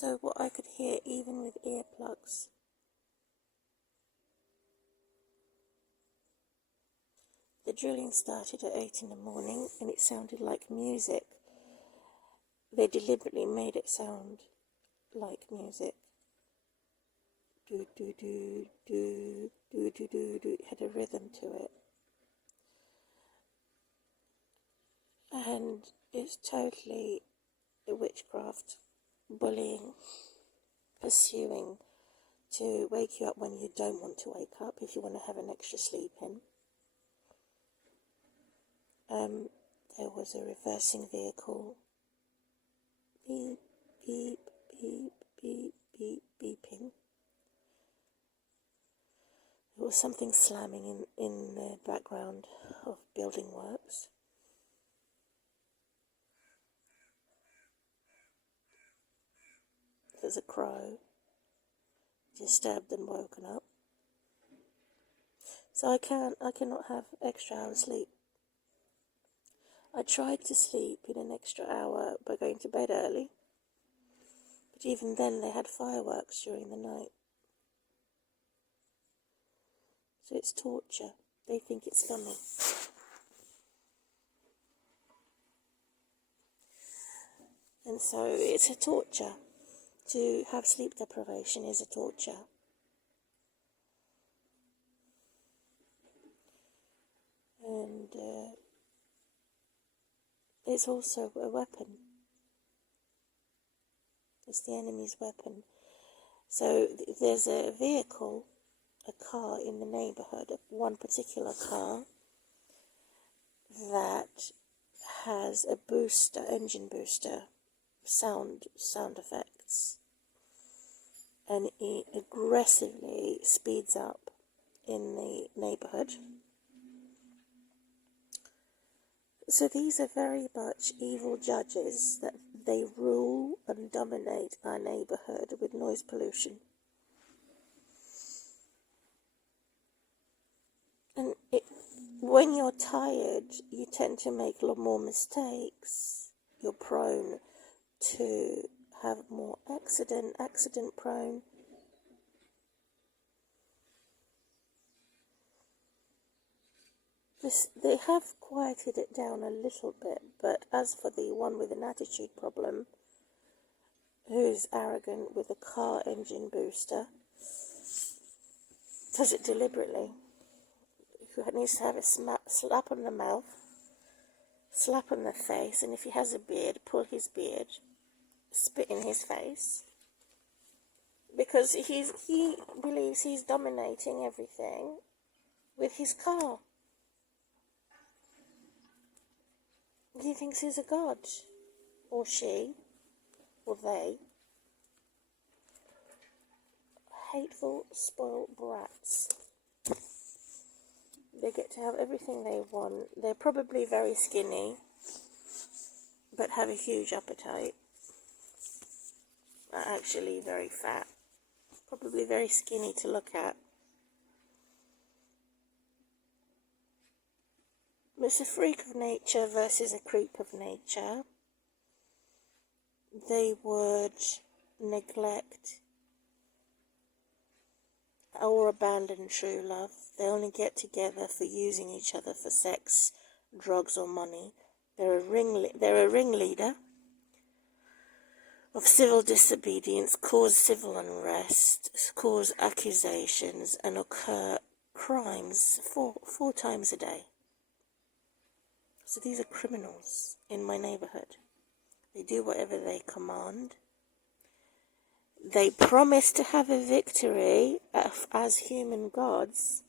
So what I could hear even with earplugs. The drilling started at 8 in the morning and it sounded like music. They deliberately made it sound like music. Do do do do do do do do. It had a rhythm to it. And it's totally a witchcraft, bullying, pursuing to wake you up when you don't want to wake up, if you want to have an extra sleep in. There was a reversing vehicle. Beep, beep, beep, beep, beep, beeping. There was something slamming in the background of building works. There's a crow, disturbed and woken up. So I cannot have extra hours sleep. I tried to sleep in an extra hour by going to bed early, but even then they had fireworks during the night. So it's torture. They think it's funny. And so it's a torture. To have sleep deprivation is a torture. And it's also a weapon. It's the enemy's weapon. So there's a vehicle, a car in the neighbourhood, one particular car, that has a booster, engine booster, sound effects. And it aggressively speeds up in the neighbourhood. So these are very much evil judges, that they rule and dominate our neighbourhood with noise pollution. And when you're tired, you tend to make a lot more mistakes. You're prone to have more accident prone. They have quieted it down a little bit, but as for the one with an attitude problem, who's arrogant with a car engine booster, does it deliberately, who needs to have a slap on the mouth, slap on the face, and if he has a beard, pull his beard, spit in his face, because he believes he's dominating everything with his car. He thinks he's a god, or she, or they. Hateful, spoiled brats. They get to have everything they want. They're probably very skinny, but have a huge appetite. Are actually very fat. Probably very skinny to look at. It's a freak of nature versus a creep of nature. They would neglect or abandon true love. They only get together for using each other for sex, drugs or money. They're a ringleader of civil disobedience, cause civil unrest, cause accusations, and occur crimes four times a day. So these are criminals in my neighbourhood. They do whatever they command. They promise to have a victory as human gods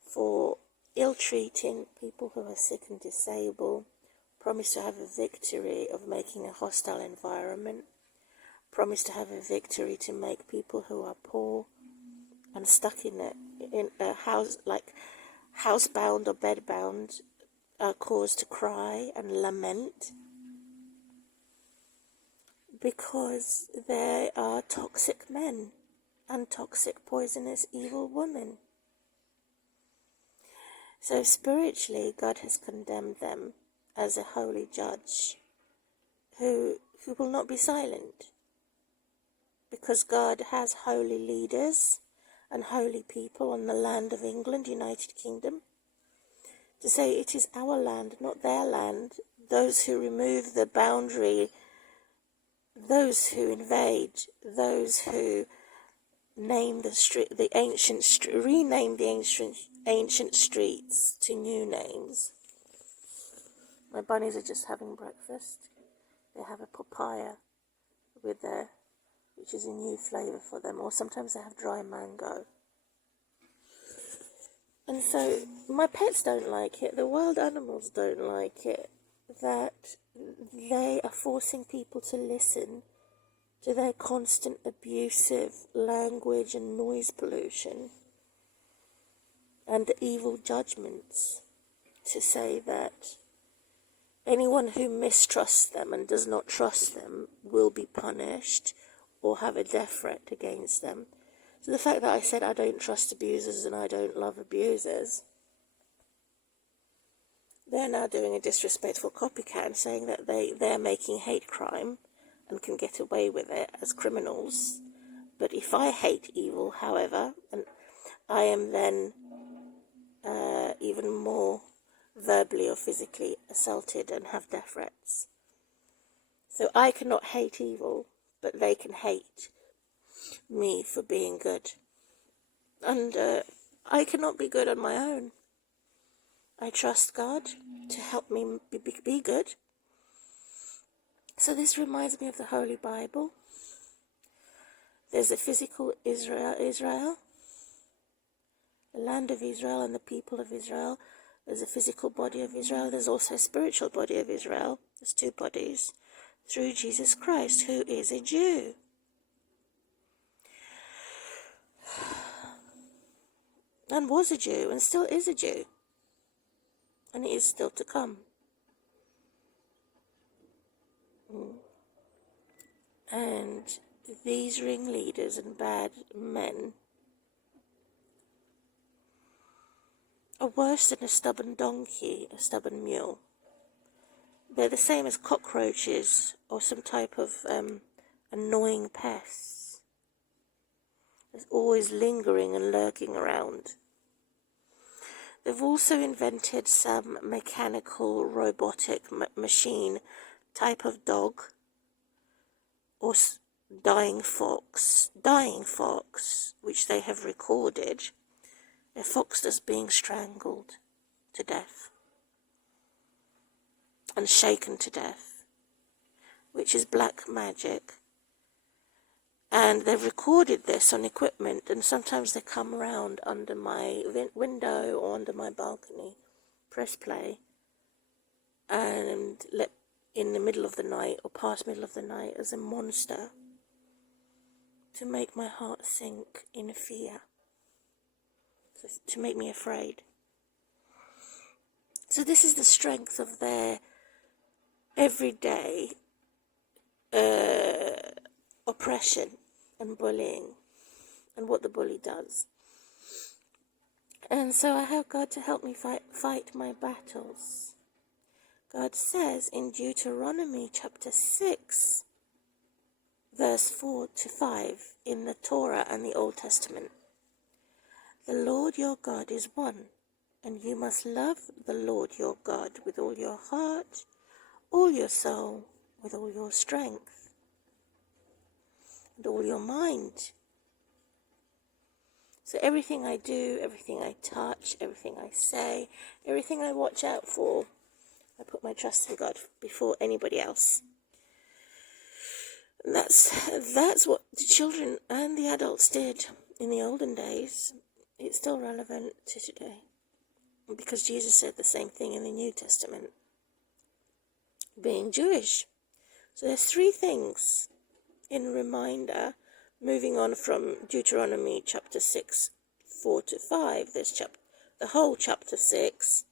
for ill-treating people who are sick and disabled. Promise to have a victory of making a hostile environment. Promise to have a victory to make people who are poor and stuck in a house, like housebound or bedbound, are caused to cry and lament because they are toxic men and toxic, poisonous, evil women. So spiritually, God has condemned them as a holy judge who will not be silent. because God has holy leaders and holy people on the land of England, United Kingdom, to say it is our land, not their land. Those who remove the boundary, those who invade, those who name the street, rename the ancient streets to new names. My bunnies are just having breakfast. They have a papaya with their, which is a new flavour for them, or sometimes they have dry mango. And so my pets don't like it, the wild animals don't like it, that they are forcing people to listen to their constant abusive language and noise pollution and evil judgments, to say that anyone who mistrusts them and does not trust them will be punished or have a death threat against them. So the fact that I said I don't trust abusers and I don't love abusers, they're now doing a disrespectful copycat and saying that they're making hate crime and can get away with it as criminals. But if I hate evil, however, and I am then even more verbally or physically assaulted and have death threats. So I cannot hate evil, but they can hate me for being good. And I cannot be good on my own. I trust God to help me be good. So this reminds me of the Holy Bible. There's a physical Israel, the land of Israel and the people of Israel. There's a physical body of Israel. There's also a spiritual body of Israel. There's two bodies through Jesus Christ, who is a Jew. And was a Jew and still is a Jew. And it is still to come. And these ringleaders and bad men are worse than a stubborn donkey, a stubborn mule. They're the same as cockroaches or some type of annoying pests. It's always lingering and lurking around. They've also invented some mechanical, robotic machine type of dog or dying fox, which they have recorded. A fox that's being strangled to death and shaken to death, which is black magic. And they've recorded this on equipment, and sometimes they come around under my window or under my balcony, press play, and let in the middle of the night or past middle of the night as a monster to make my heart sink in fear, to make me afraid. So this is the strength of their everyday oppression and bullying and what the bully does. And so I have God to help me fight my battles. God says in Deuteronomy chapter 6, verse 4 to 5 in the Torah and the Old Testament, the Lord your God is one, and you must love the Lord your God with all your heart, all your soul, with all your strength, and all your mind. So everything I do, everything I touch, everything I say, everything I watch out for, I put my trust in God before anybody else. And that's what the children and the adults did in the olden days. It's still relevant to today, because Jesus said the same thing in the New Testament, being Jewish. So there's three things in reminder, moving on from Deuteronomy chapter 6, 4 to 5, the whole chapter 6.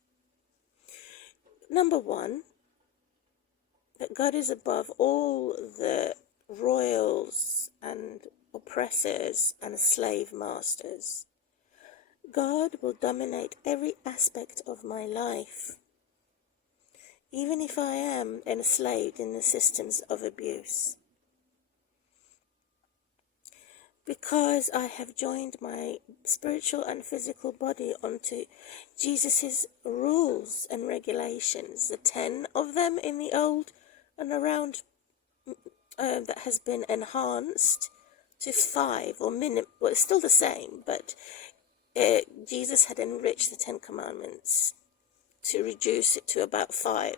Number one, that God is above all the royals and oppressors and slave masters. God will dominate every aspect of my life, even if I am enslaved in the systems of abuse. because I have joined my spiritual and physical body onto Jesus's rules and regulations, the 10 of them in the old and around, that has been enhanced to 5 or well, it's still the same, but Jesus had enriched the 10 commandments to reduce it to about 5,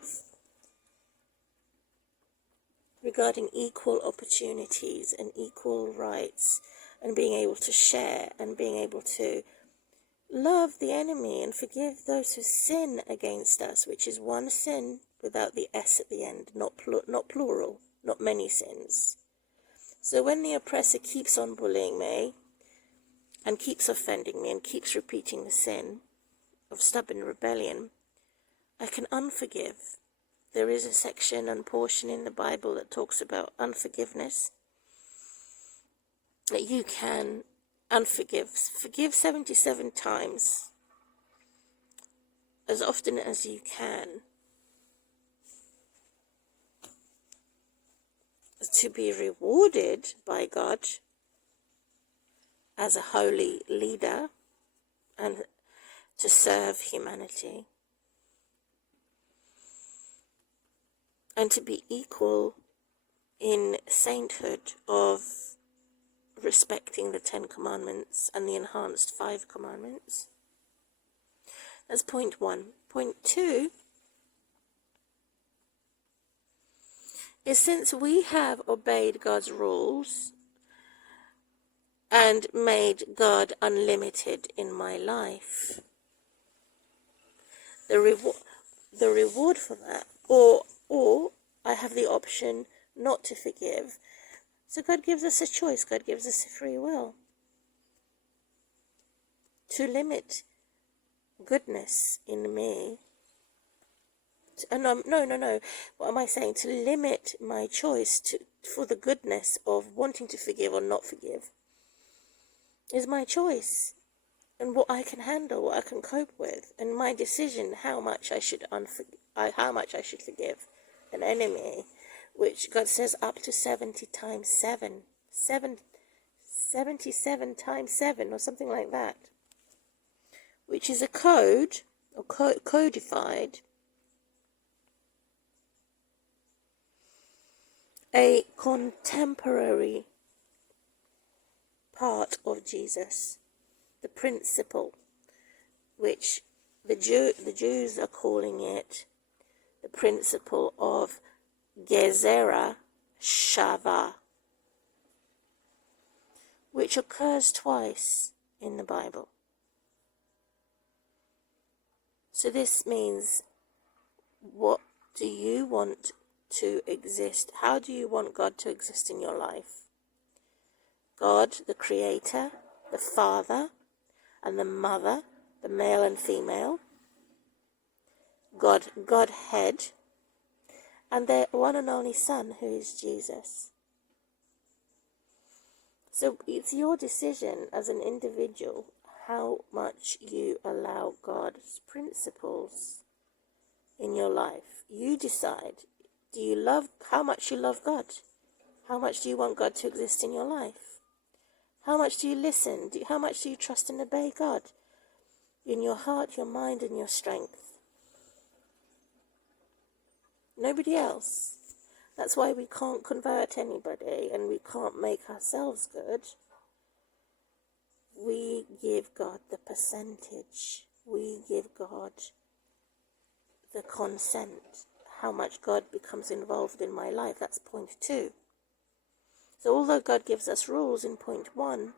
regarding equal opportunities and equal rights, and being able to share and being able to love the enemy and forgive those who sin against us, which is one sin without the S at the end, not plural, not many sins. So when the oppressor keeps on bullying me and keeps offending me and keeps repeating the sin of stubborn rebellion, I can unforgive. There is a section and portion in the Bible that talks about unforgiveness, that you can forgive 77 times, as often as you can, to be rewarded by God as a holy leader and to serve humanity, and to be equal in sainthood of respecting the 10 commandments and the enhanced 5 commandments. That's point 1. Point 2 is, since we have obeyed God's rules and made God unlimited in my life, the reward for that, or I have the option not to forgive. So God gives us a choice. God gives us a free will to limit goodness in me. No. What am I saying? To limit my choice for the goodness of wanting to forgive or not forgive is my choice, and what I can handle, what I can cope with, and my decision how much I should forgive an enemy, which God says up to 70 times 7, 77 times 7, or something like that, which is a code, or codified, a contemporary part of Jesus, the principle, which the Jews are calling it the principle of Gezerah Shava, which occurs twice in the Bible. So this means, what do you want to exist? How do you want God to exist in your life? God, the Creator, the Father, and the Mother, the male and female, Godhead, and their one and only Son, who is Jesus. So it's your decision as an individual how much you allow God's principles in your life. You decide. Do you love how much you love God? How much do you want God to exist in your life? How much do you listen? How much do you trust and obey God in your heart, your mind, and your strength? Nobody else. That's why we can't convert anybody, and we can't make ourselves good. We give God the percentage. We give God the consent. How much God becomes involved in my life. That's point 2. So although God gives us rules in point 1,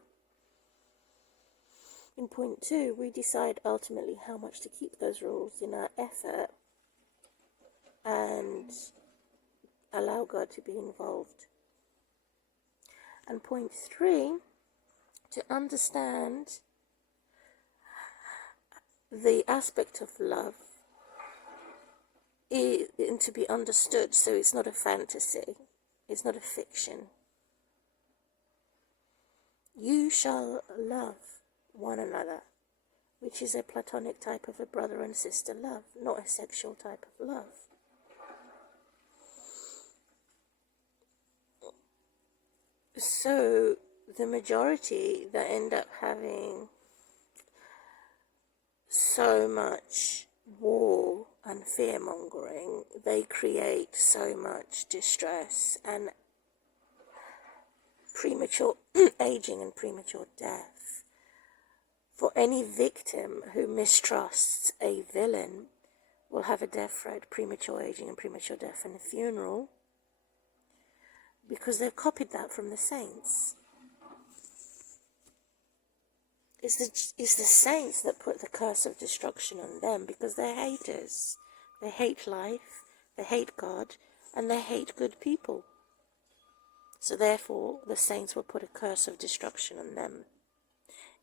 in point 2 we decide ultimately how much to keep those rules in our effort and allow God to be involved. And point 3, to understand the aspect of love and to be understood, so it's not a fantasy, it's not a fiction. You shall love one another, which is a platonic type of a brother and sister love, not a sexual type of love. So the majority that end up having so much war and fear-mongering, they create so much distress and premature aging and premature death. For any victim who mistrusts a villain will have a death threat, premature aging and premature death, and a funeral, because they've copied that from the saints. It's the saints that put the curse of destruction on them, because they're haters. They hate life, they hate God, and they hate good people. So therefore, the saints will put a curse of destruction on them.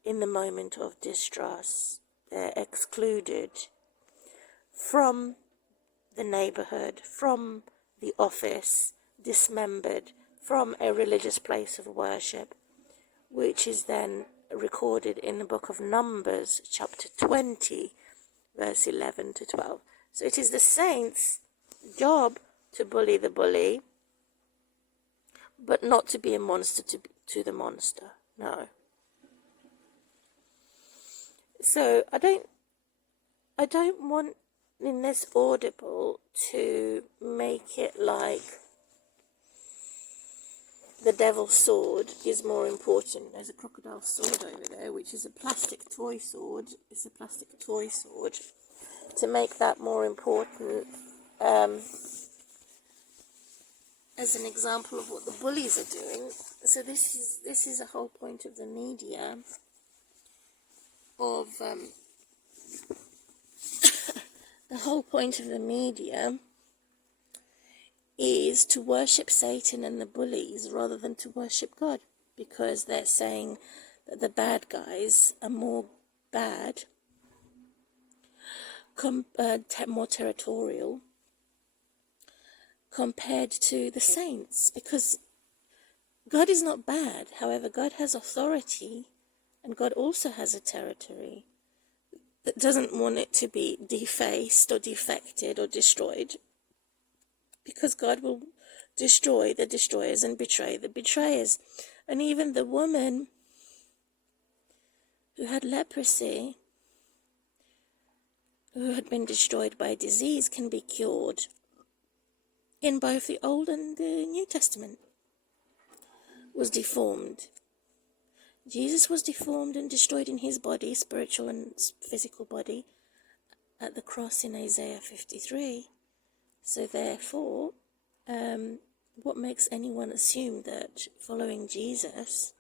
In the moment of distress, they're excluded from the neighborhood, from the office, dismembered from a religious place of worship, which is then recorded in the book of Numbers, chapter 20, verse 11 to 12. So it is the saints' job to bully the bully, but not to be a monster to the monster. No. So I don't want in this audible to make it like the devil's sword is more important. There's a crocodile sword over there, which is a plastic toy sword. It's a plastic toy sword. To make that more important, as an example of what the bullies are doing. So this is the whole point of the media, of the whole point of the media is to worship Satan and the bullies rather than to worship God, because they're saying that the bad guys are more bad, more territorial compared to the saints, because God is not bad. However, God has authority, and God also has a territory that doesn't want it to be defaced or defected or destroyed, because God will destroy the destroyers and betray the betrayers. And even the woman who had leprosy, who had been destroyed by disease, can be cured in both the Old and the New Testament. Was deformed. Jesus was deformed and destroyed in his body, spiritual and physical body, at the cross in Isaiah 53. So therefore, what makes anyone assume that following Jesus,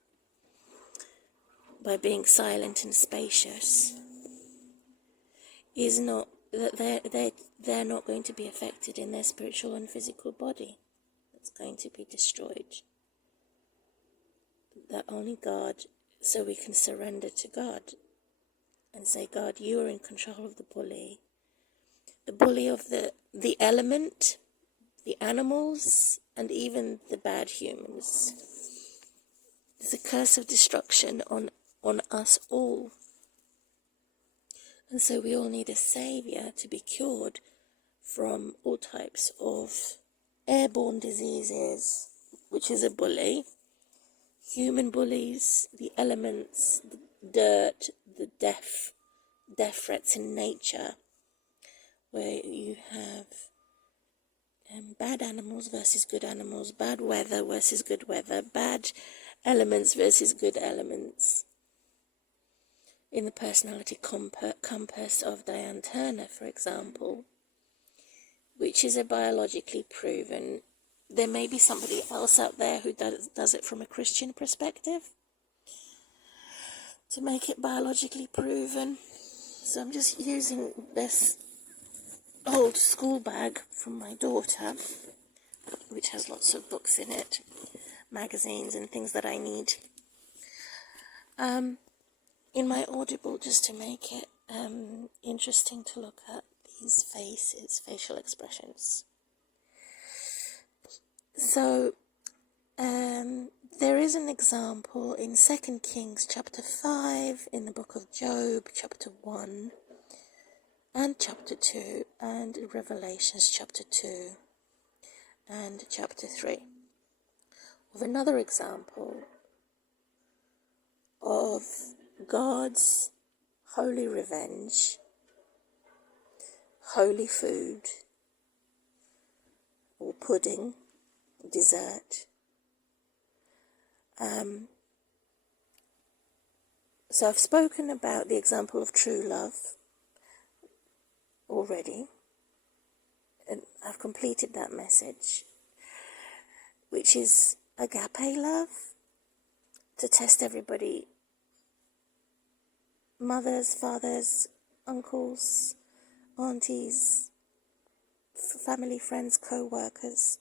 by being silent and spacious, is not, that they're not going to be affected in their spiritual and physical body? That's going to be destroyed. That only God, so we can surrender to God and say, God, you are in control of the bully of the element, the animals, and even the bad humans. There's a curse of destruction on us all. And so we all need a saviour to be cured from all types of airborne diseases, which is a bully, human bullies, the elements, the dirt, the death threats in nature, where you have bad animals versus good animals, bad weather versus good weather, bad elements versus good elements. In the personality compass of Diane Turner, for example, which is a biologically proven. There may be somebody else out there who does it from a Christian perspective to make it biologically proven. So I'm just using this old school bag from my daughter, which has lots of books in it, magazines and things that I need, in my audible, just to make it interesting to look at these facial expressions. So there is an example in 2 Kings chapter 5, in the book of Job chapter 1 and chapter 2, and Revelations chapter 2 and chapter 3, of another example of God's holy revenge, holy food, or pudding, dessert. So I've spoken about the example of true love already, and I've completed that message, which is agape love, to test everybody, mothers, fathers, uncles, aunties, family, friends, co-workers.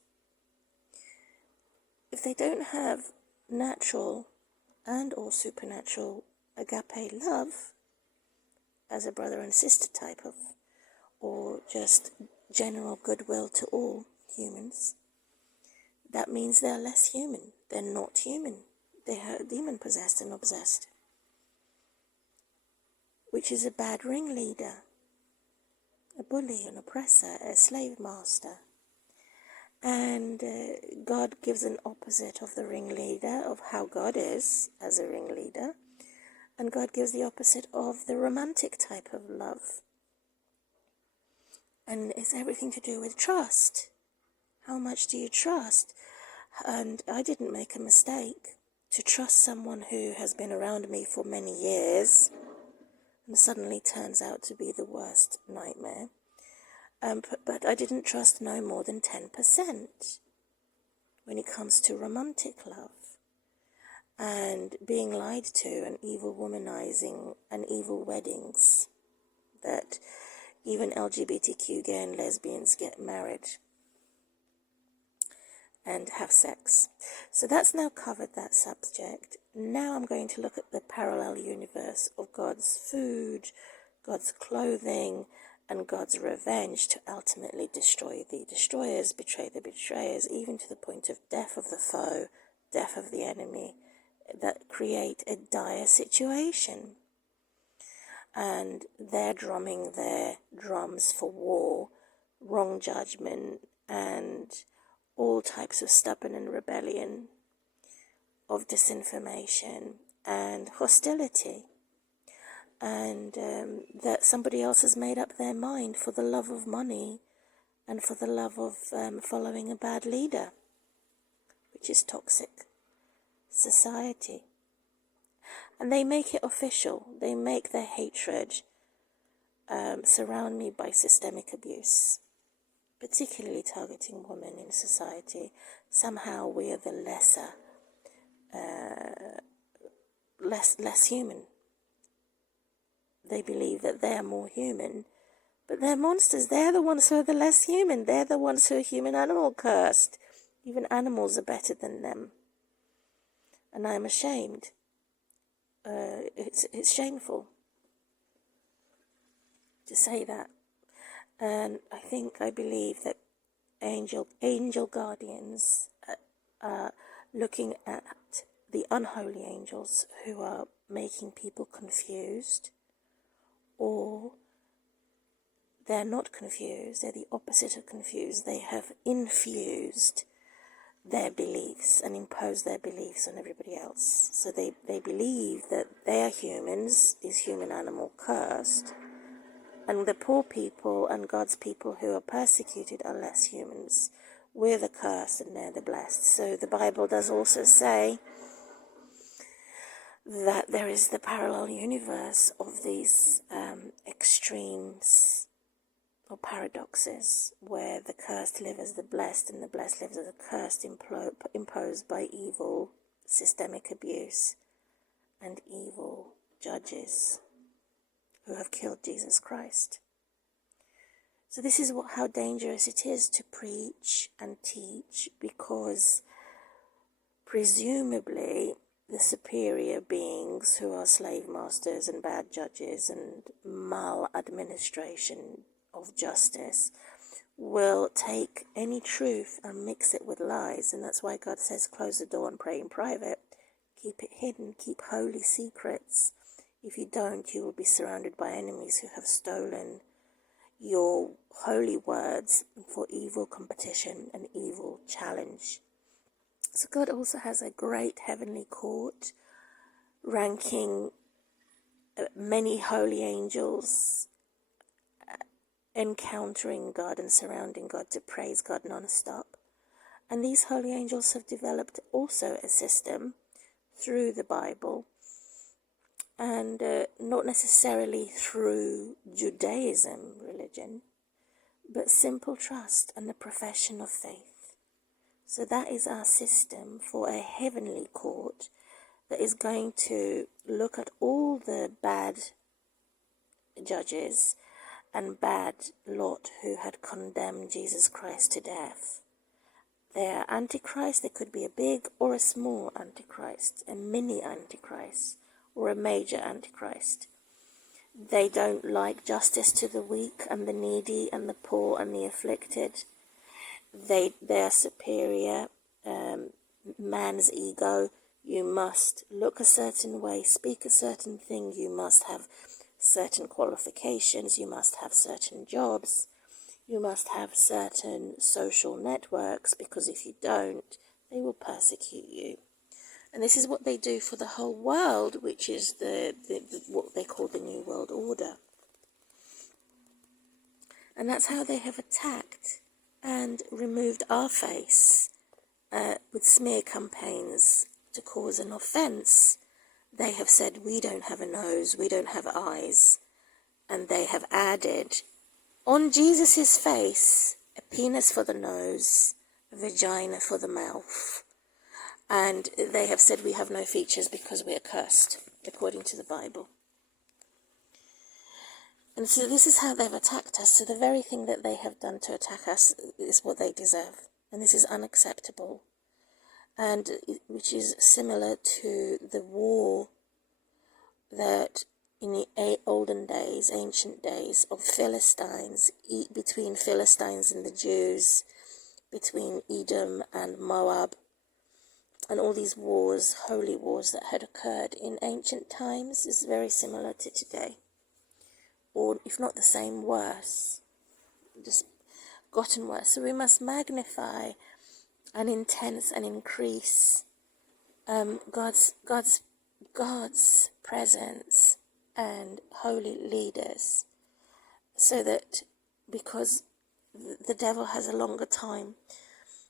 If they don't have natural and or supernatural agape love as a brother and sister type of, or just general goodwill to all humans, that means they're less human. They're not human. They are demon possessed and obsessed, which is a bad ringleader, a bully, an oppressor, a slave master. And God gives an opposite of the ringleader, of how God is as a ringleader. And God gives the opposite of the romantic type of love. And it's everything to do with trust. How much do you trust? And I didn't make a mistake to trust someone who has been around me for many years and suddenly turns out to be the worst nightmare. But I didn't trust no more than 10% when it comes to romantic love and being lied to and evil womanizing and evil weddings, that even LGBTQ gay and lesbians get married and have sex. So that's now covered that subject. Now I'm going to look at the parallel universe of God's food, God's clothing, and God's revenge to ultimately destroy the destroyers, betray the betrayers, even to the point of death of the foe, death of the enemy, that create a dire situation. And they're drumming their drums for war, wrong judgment, and all types of stubborn and rebellion, of disinformation and hostility. And that somebody else has made up their mind for the love of money and for the love of following a bad leader, which is toxic society. And they make it official. They make their hatred surround me by systemic abuse, particularly targeting women in society. Somehow we are the lesser, less human. They believe that they're more human, but they're monsters. They're the ones who are the less human. They're the ones who are human-animal cursed. Even animals are better than them. And I'm ashamed. It's shameful to say that. And I believe that angel guardians are looking at the unholy angels who are making people confused, or they're not confused, they're the opposite of confused. They have infused their beliefs and imposed their beliefs on everybody else. So they believe that they are humans, these human-animal cursed, and the poor people and God's people who are persecuted are less humans. We're the cursed and they're the blessed. So the Bible does also say that there is the parallel universe of these extremes or paradoxes, where the cursed live as the blessed and the blessed lives as the cursed, imposed by evil systemic abuse and evil judges who have killed Jesus Christ. So this is how dangerous it is to preach and teach, because presumably the superior beings who are slave masters and bad judges and maladministration of justice will take any truth and mix it with lies. And that's why God says close the door and pray in private. Keep it hidden, keep holy secrets. If you don't, you will be surrounded by enemies who have stolen your holy words for evil competition and evil challenge. So God also has a great heavenly court ranking many holy angels encountering God and surrounding God to praise God non-stop. And these holy angels have developed also a system through the Bible, and not necessarily through Judaism religion, but simple trust and the profession of faith. So that is our system for a heavenly court that is going to look at all the bad judges and bad lot who had condemned Jesus Christ to death. They are antichrist. They could be a big or a small antichrist, a mini antichrist or a major antichrist. They don't like justice to the weak and the needy and the poor and the afflicted. They are superior. Man's ego. You must look a certain way, speak a certain thing. You must have certain qualifications. You must have certain jobs. You must have certain social networks, because if you don't, they will persecute you. And this is what they do for the whole world, which is the what they call the New World Order. And that's how they have attacked and removed our face with smear campaigns to cause an offence. They have said we don't have a nose, we don't have eyes, and they have added on Jesus's face a penis for the nose, a vagina for the mouth. And they have said we have no features because we are cursed, according to the Bible. And so this is how they've attacked us. So the very thing that they have done to attack us is what they deserve. And this is unacceptable. And which is similar to the war that in the olden days, ancient days, of Philistines, between Philistines and the Jews, between Edom and Moab, and all these wars, holy wars that had occurred in ancient times, is very similar to today. Or if not the same, worse. Just gotten worse. So we must magnify and intense and increase God's presence and holy leaders, so that, because the devil has a longer time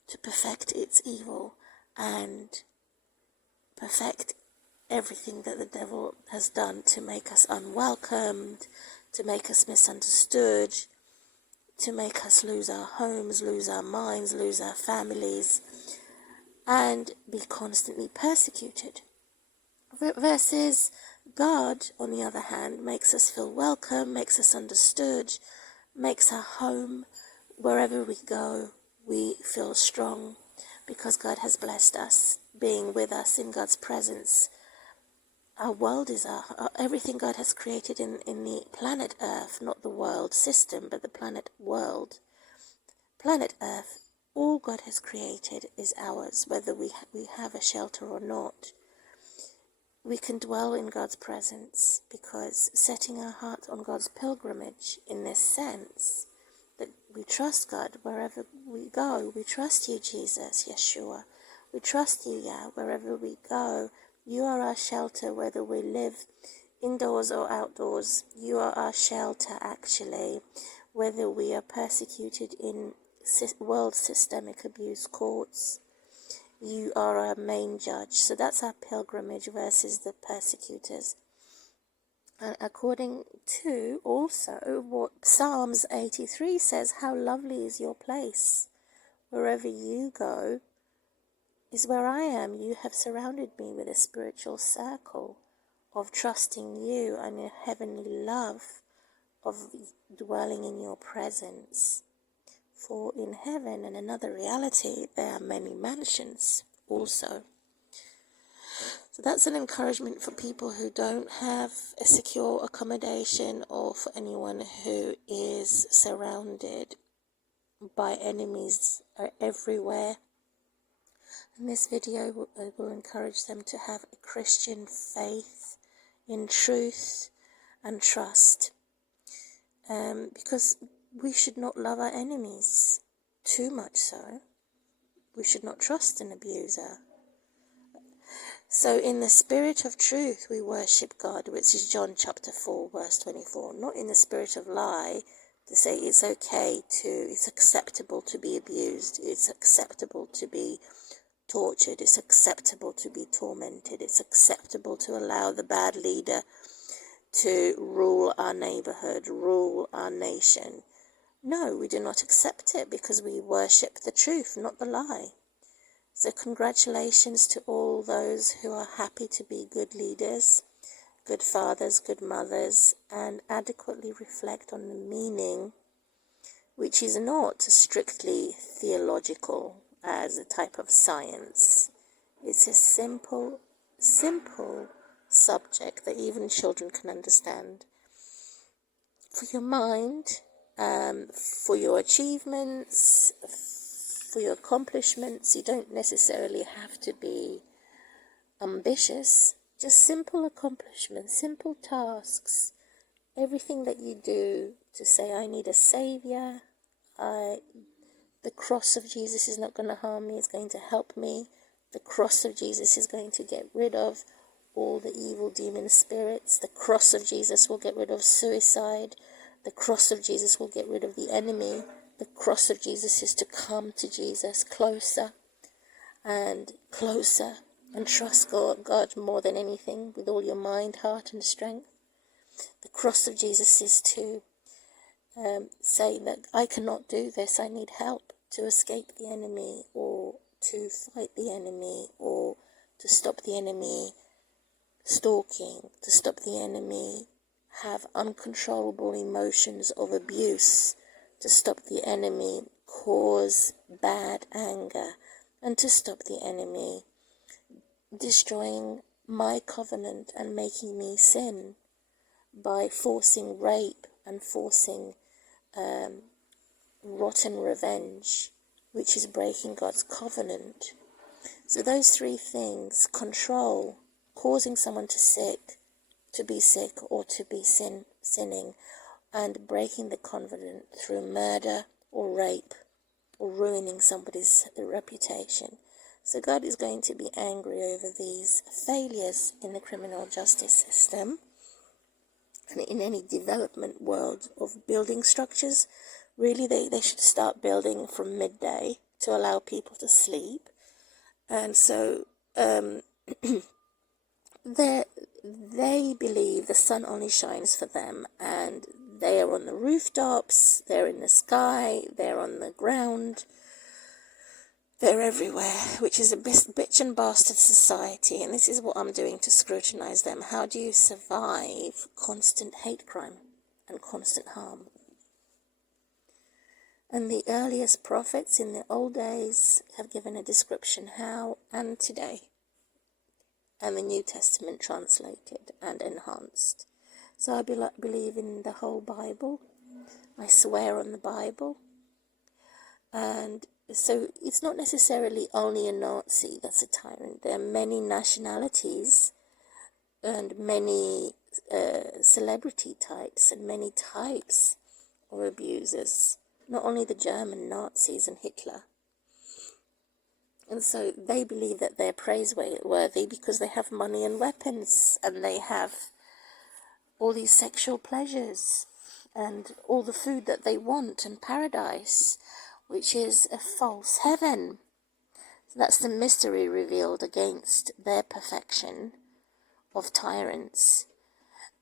to perfect its evil and perfect everything that the devil has done to make us unwelcomed, to make us misunderstood, to make us lose our homes, lose our minds, lose our families, and be constantly persecuted. Versus God, on the other hand, makes us feel welcome, makes us understood, makes our home, wherever we go, we feel strong, because God has blessed us, being with us in God's presence. Our world is everything God has created in the planet Earth, not the world system, but the planet world. Planet Earth, all God has created is ours, whether we have a shelter or not. We can dwell in God's presence, because setting our heart on God's pilgrimage in this sense, that we trust God wherever we go. We trust you, Jesus, Yeshua. We trust you, Yah, wherever we go. You are our shelter, whether we live indoors or outdoors. You are our shelter, actually, whether we are persecuted in world systemic abuse courts. You are our main judge. So that's our pilgrimage versus the persecutors. And according to also what Psalms 83 says, how lovely is your place. Wherever you go is where I am. You have surrounded me with a spiritual circle of trusting you and your heavenly love, of dwelling in your presence. For in heaven and another reality, there are many mansions also. So that's an encouragement for people who don't have a secure accommodation, or for anyone who is surrounded by enemies everywhere. And this video will encourage them to have a Christian faith in truth and trust. Because we should not love our enemies too much so. We should not trust an abuser. So in the spirit of truth we worship God, which is John chapter 4 verse 24, not in the spirit of lie, to say it's okay to, it's acceptable to be abused, it's acceptable to be tortured, it's acceptable to be tormented, it's acceptable to allow the bad leader to rule our neighborhood, rule our nation. No, we do not accept it, because we worship the truth, not the lie. So congratulations to all those who are happy to be good leaders, good fathers, good mothers, and adequately reflect on the meaning, which is not strictly theological as a type of science. It's a simple subject that even children can understand. For your mind, for your achievements, for your accomplishments, you don't necessarily have to be ambitious. Just simple accomplishments, simple tasks. Everything that you do to say, I need a saviour, the cross of Jesus is not going to harm me, it's going to help me. The cross of Jesus is going to get rid of all the evil demon spirits. The cross of Jesus will get rid of suicide. The cross of Jesus will get rid of the enemy. The cross of Jesus is to come to Jesus closer and trust God more than anything with all your mind, heart and strength. The cross of Jesus is to say that I cannot do this, I need help to escape the enemy, or to fight the enemy, or to stop the enemy stalking, to stop the enemy have uncontrollable emotions of abuse, to stop the enemy cause bad anger, and to stop the enemy destroying my covenant and making me sin by forcing rape and forcing rotten revenge, which is breaking God's covenant. So those three things: control, causing someone to be sick or to be sinning, and breaking the covenant through murder or rape or ruining somebody's reputation. So God is going to be angry over these failures in the criminal justice system and in any development world of building structures. Really, they should start building from midday to allow people to sleep. And so they believe the sun only shines for them, and they are on the rooftops, they're in the sky, they're on the ground, they're everywhere, which is a bitch and bastard society. And this is what I'm doing to scrutinize them. How do you survive constant hate crime and constant harm? And the earliest prophets in the old days have given a description how, and today, and the New Testament translated and enhanced. So I believe in the whole Bible. I swear on the Bible. And so it's not necessarily only a Nazi that's a tyrant. There are many nationalities and many celebrity types and many types of abusers. Not only the German Nazis and Hitler. And so they believe that they're praiseworthy because they have money and weapons, and they have all these sexual pleasures and all the food that they want, and paradise, which is a false heaven. So that's the mystery revealed against their perfection of tyrants,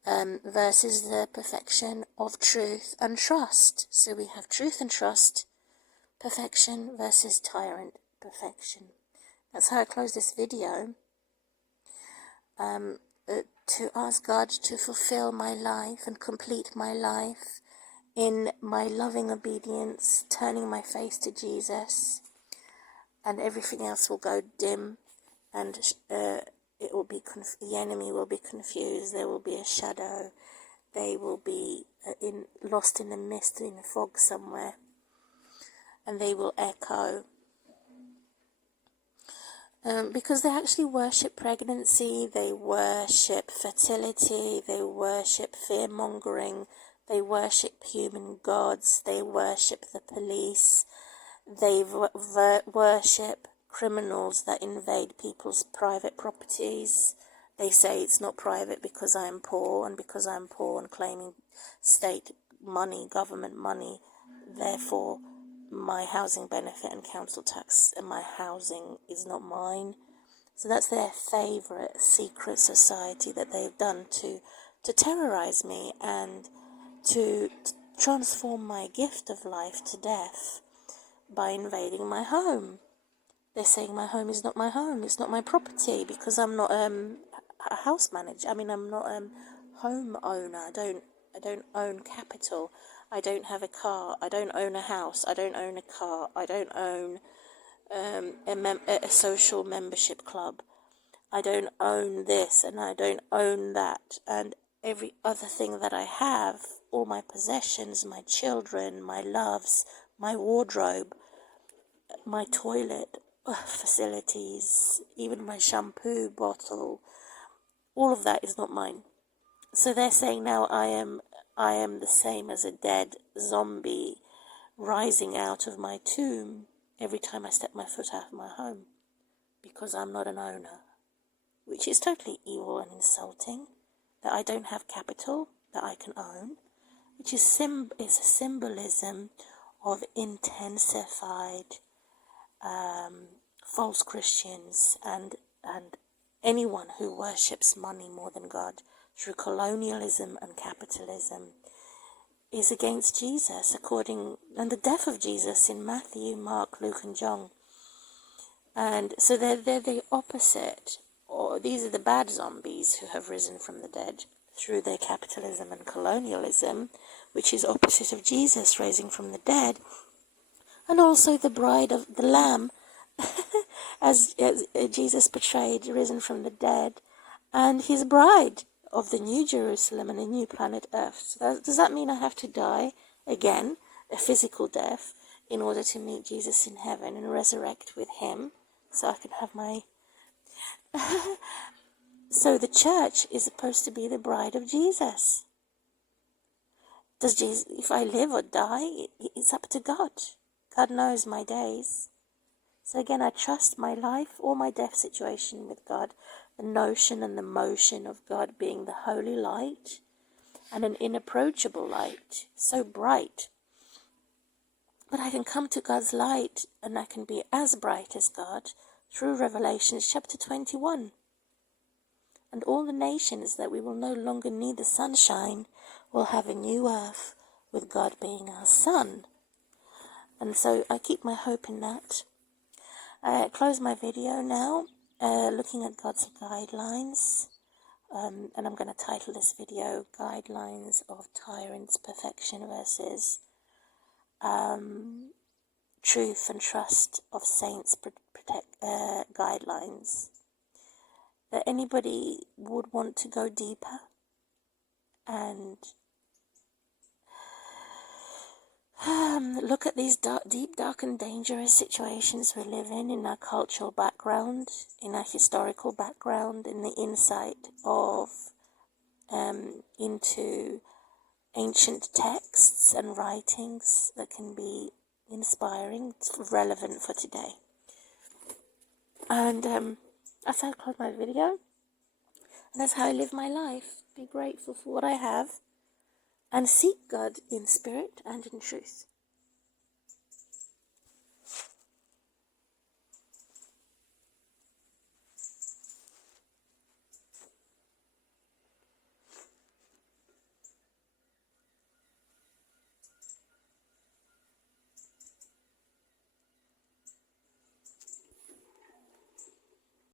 versus the perfection of truth and trust. So we have truth and trust, perfection versus tyrant, perfection. That's how I close this video. To ask God to fulfill my life and complete my life in my loving obedience, turning my face to Jesus, and everything else will go dim, and it will be the enemy will be confused. There will be a shadow. They will be lost in the mist, in the fog somewhere, and they will echo. Because they actually worship pregnancy, they worship fertility, they worship fear-mongering, they worship human gods, they worship the police, they worship criminals that invade people's private properties. They say it's not private because I am poor, and because I'm poor and claiming state money, government money, therefore my housing benefit and council tax and my housing is not mine. So that's their favourite secret society that they've done to terrorise me and to transform my gift of life to death by invading my home. They're saying my home is not my home, it's not my property, because I'm not a house manager. I mean, I'm not home owner. I don't own capital. I don't have a car. I don't own a house. I don't own a car. I don't own a social membership club. I don't own this and I don't own that. And every other thing that I have, all my possessions, my children, my loves, my wardrobe, my toilet facilities, even my shampoo bottle, all of that is not mine. So they're saying now I am the same as a dead zombie rising out of my tomb every time I step my foot out of my home, because I'm not an owner, which is totally evil and insulting, that I don't have capital that I can own, which is a symbolism of intensified false Christians and anyone who worships money more than God through colonialism and capitalism is against Jesus, and the death of Jesus in Matthew, Mark, Luke and John. And so they're the opposite, or these are the bad zombies who have risen from the dead through their capitalism and colonialism, which is opposite of Jesus rising from the dead. And also the bride of the Lamb, as Jesus portrayed, risen from the dead, and his bride of the New Jerusalem and the new planet Earth. So does that mean I have to die again, a physical death, in order to meet Jesus in heaven and resurrect with him, so I can have my... So the church is supposed to be the bride of Jesus. Does Jesus, if I live or die, it's up to God. God knows my days. So again, I trust my life or my death situation with God, the notion and the motion of God being the holy light and an inapproachable light, so bright. But I can come to God's light and I can be as bright as God through Revelation chapter 21. And all the nations that we will no longer need the sunshine will have a new earth with God being our sun. And so I keep my hope in that. I close my video now, looking at God's guidelines. And I'm going to title this video, Guidelines of Tyrant's Perfection versus Truth and Trust of Saints Guidelines. That anybody would want to go deeper and look at these deep, dark and dangerous situations we live in our cultural background, in our historical background, in the insight of into ancient texts and writings that can be inspiring, relevant for today. And that's how I close my video, and that's how I live my life. Be grateful for what I have, and seek God in spirit and in truth.